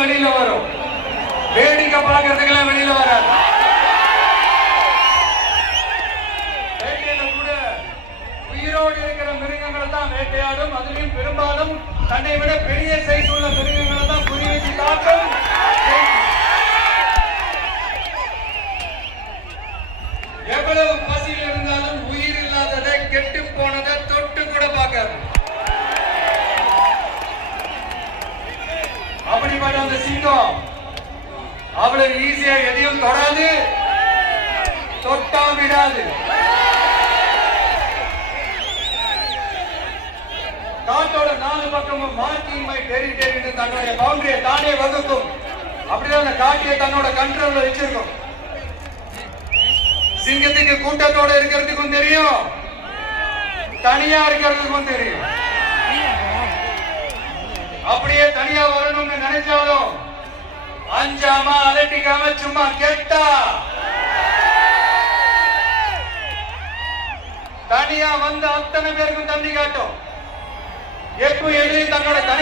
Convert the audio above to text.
வெளியில வரும், வேடிக்கை பார்க்கறதுக்கெல்லாம் வெளியில வராது. வேட்டையில கூட உயிரோடு இருக்கிற மிருகங்களை தான் வேட்டையாடும். அதுலயும் பெரும்பாலும் தன்னை விட பெரிய சைஸ் உள்ள மிருகங்களை தான் குறி வச்சு தாக்கும். எவ்வளவு பசியில் இருந்தாலும் உயிர் இல்லாததை, கெட்டு போனதை தொட்டு கூட பார்க்காது. அப்படிப்பட்ட அந்த சிங்கம் அவ்வளவு ஈஸியா எதையும் தொடாது, தொட்டா விடாது. காட்டோட 4 பக்கமும் மார்க்கிங் மை டெரிட்டரி தன்னுடைய பவுண்டரியை தானே வகுக்கும். அப்படிதான் அந்த காட்டியை தன்னோட கண்ட்ரோல்ல வச்சிருக்கும். சிங்கத்துக்கு கூட்டத்தோட இருக்கிறதுக்கும் தெரியும், தனியா இருக்கிறதுக்கும் தெரியும். அப்படியே தனியா வரணும்னு நினைச்சாலும் அஞ்சாம அலட்டிக்காம சும்மா கெட்டா தனியா வந்து அத்தனை பேருக்கும் தண்ணி காட்டும். எப்ப எதையும் தன்னோட தனி